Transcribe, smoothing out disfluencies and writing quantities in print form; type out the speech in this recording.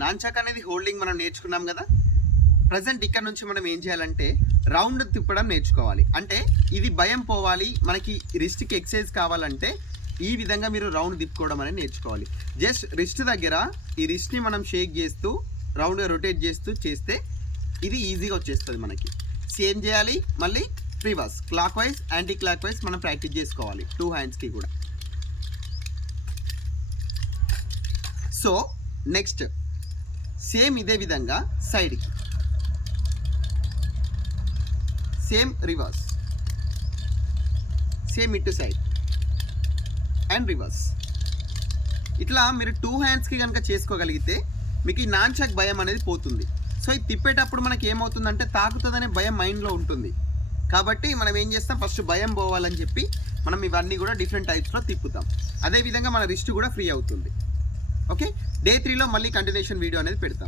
Nunchuck అనేది holding మనం నేర్చుకున్నాం కదా. ప్రజెంట్ ఇక్కడ నుంచి మనం ఏం చేయాలంటే రౌండ్ తిప్పడం నేర్చుకోవాలి. అంటే ఇది భయం పోవాలి, మనకి రిస్ట్కి ఎక్సర్సైజ్ కావాలంటే ఈ విధంగా మీరు రౌండ్ తిప్పుకోవడం అనేది నేర్చుకోవాలి. జస్ట్ రిస్ట్ దగ్గర ఈ రిస్ట్ని మనం షేక్ చేస్తూ రౌండ్గా రొటేట్ చేస్తూ చేస్తే ఇది ఈజీగా వచ్చేస్తుంది మనకి. సేమ్ చేయాలి, మళ్ళీ reverse clock wise anti clock wise మనం ప్రాక్టీస్ చేసుకోవాలి 2 హ్యాండ్స్కి కూడా. సో నెక్స్ట్ సేమ్ ఇదే విధంగా సైడ్కి సేమ్ రివర్స్, సేమ్ ఇటు సైడ్ అండ్ రివర్స్. ఇట్లా మీరు 2 హ్యాండ్స్కి కనుక చేసుకోగలిగితే మీకు ఈ నాన్చాక్ భయం అనేది పోతుంది. సో ఇది తిప్పేటప్పుడు మనకి ఏమవుతుందంటే తాకుతుందనే భయం మైండ్లో ఉంటుంది. కాబట్టి మనం ఏం చేస్తాం, ఫస్ట్ భయం పోవాలని చెప్పి మనం ఇవన్నీ కూడా డిఫరెంట్ టైప్స్లో తిప్పుతాం. అదేవిధంగా మన రిస్ట్ కూడా ఫ్రీ అవుతుంది. ఓకే, డే 3లో మళ్ళీ కంటిన్యూషన్ వీడియో అనేది పెడతాం.